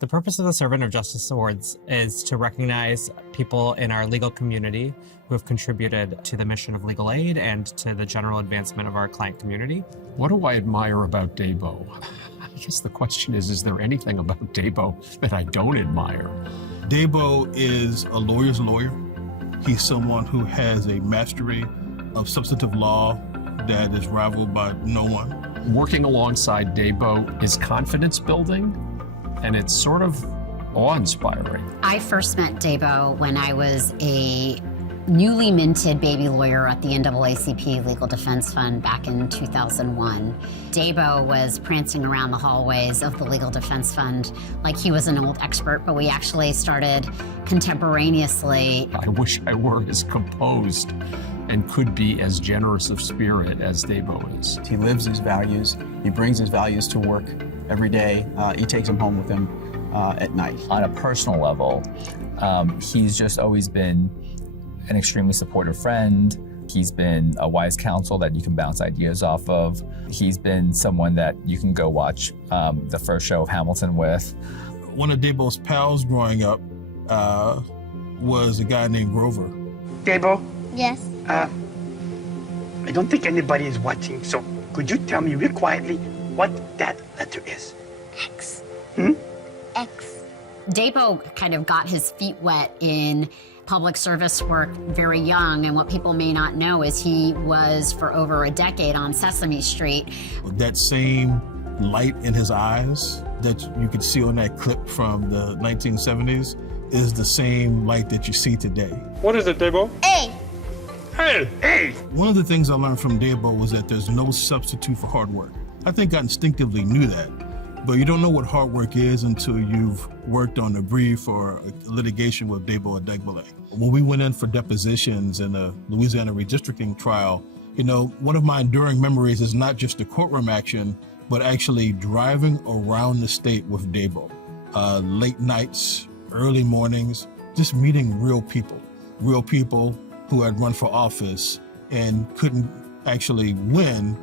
The purpose of the Servant of Justice Awards is to recognize people in our legal community who have contributed to the mission of legal aid and to the general advancement of our client community. What do I admire about Debo? I guess the question is there anything about Debo that I don't admire? Debo is a lawyer's lawyer. He's someone who has a mastery of substantive law that is rivaled by no one. Working alongside Debo is confidence building, and it's sort of awe-inspiring. I first met Debo when I was a newly minted baby lawyer at the NAACP Legal Defense Fund back in 2001. Debo was prancing around the hallways of the Legal Defense Fund like he was an old expert, but we actually started contemporaneously. I wish I were as composed and could be as generous of spirit as Debo is. He lives his values. He brings his values to work every day. He takes them home with him at night. On a personal level, he's just always been an extremely supportive friend. He's been a wise counsel that you can bounce ideas off of. He's been someone that you can go watch the first show of Hamilton with. One of Debo's pals growing up was a guy named Grover. Debo? Yes? I don't think anybody is watching, so could you tell me real quietly what that letter is? X. X. Debo kind of got his feet wet in public service work very young, and what people may not know is he was for over a decade on Sesame Street. That same light in his eyes that you could see on that clip from the 1970s is the same light that you see today. What is it, Debo? A. Hey! One of the things I learned from Debo was that there's no substitute for hard work. I think I instinctively knew that, but you don't know what hard work is until you've worked on a brief or a litigation with Debo Adegbile. When we went in for depositions in the Louisiana redistricting trial, one of my enduring memories is not just the courtroom action, but actually driving around the state with Debo. Late nights, early mornings, just meeting real people who had run for office and couldn't actually win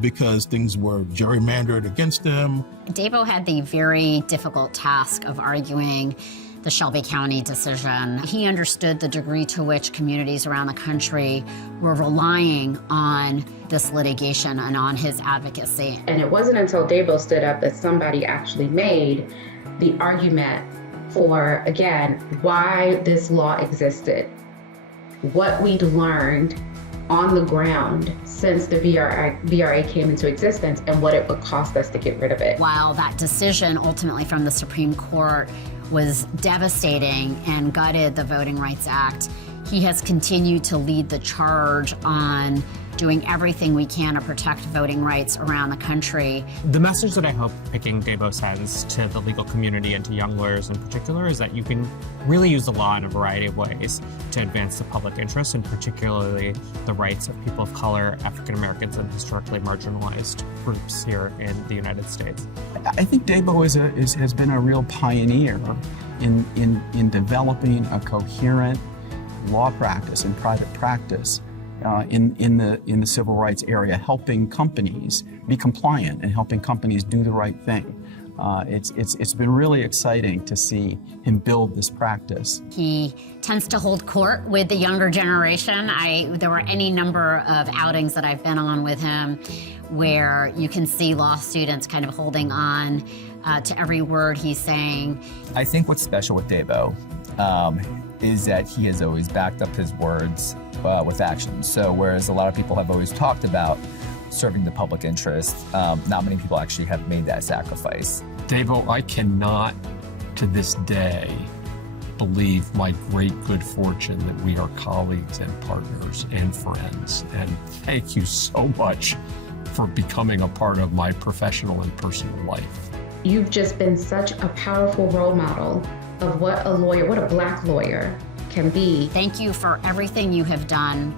because things were gerrymandered against them. Debo had the very difficult task of arguing the Shelby County decision. He understood the degree to which communities around the country were relying on this litigation and on his advocacy. And it wasn't until Debo stood up that somebody actually made the argument for, again, why this law existed, what we'd learned on the ground since the VRA came into existence, and what it would cost us to get rid of it. While that decision ultimately from the Supreme Court was devastating and gutted the Voting Rights Act, he has continued to lead the charge on doing everything we can to protect voting rights around the country. The message that I hope Picking Debo sends to the legal community and to young lawyers in particular is that you can really use the law in a variety of ways to advance the public interest, and particularly the rights of people of color, African Americans, and historically marginalized groups here in the United States. I think Debo has been a real pioneer in developing a coherent law practice and private practice in the civil rights area, helping companies be compliant and helping companies do the right thing. It's been really exciting to see him build this practice. He tends to hold court with the younger generation. There were any number of outings that I've been on with him where you can see law students kind of holding on to every word he's saying. I think what's special with Debo is that he has always backed up his words with action. So whereas a lot of people have always talked about serving the public interest, not many people actually have made that sacrifice. Debo, I cannot to this day believe my great good fortune that we are colleagues and partners and friends. And thank you so much for becoming a part of my professional and personal life. You've just been such a powerful role model of what a Black lawyer can be. Thank you for everything you have done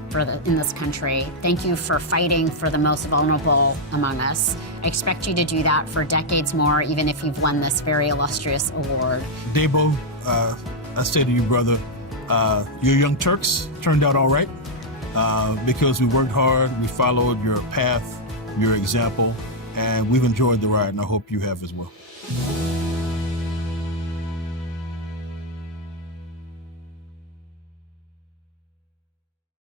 in this country. Thank you for fighting for the most vulnerable among us. I expect you to do that for decades more, even if you've won this very illustrious award. Debo, I say to you, brother, your Young Turks turned out all right because we worked hard, we followed your path, your example, and we've enjoyed the ride, and I hope you have as well.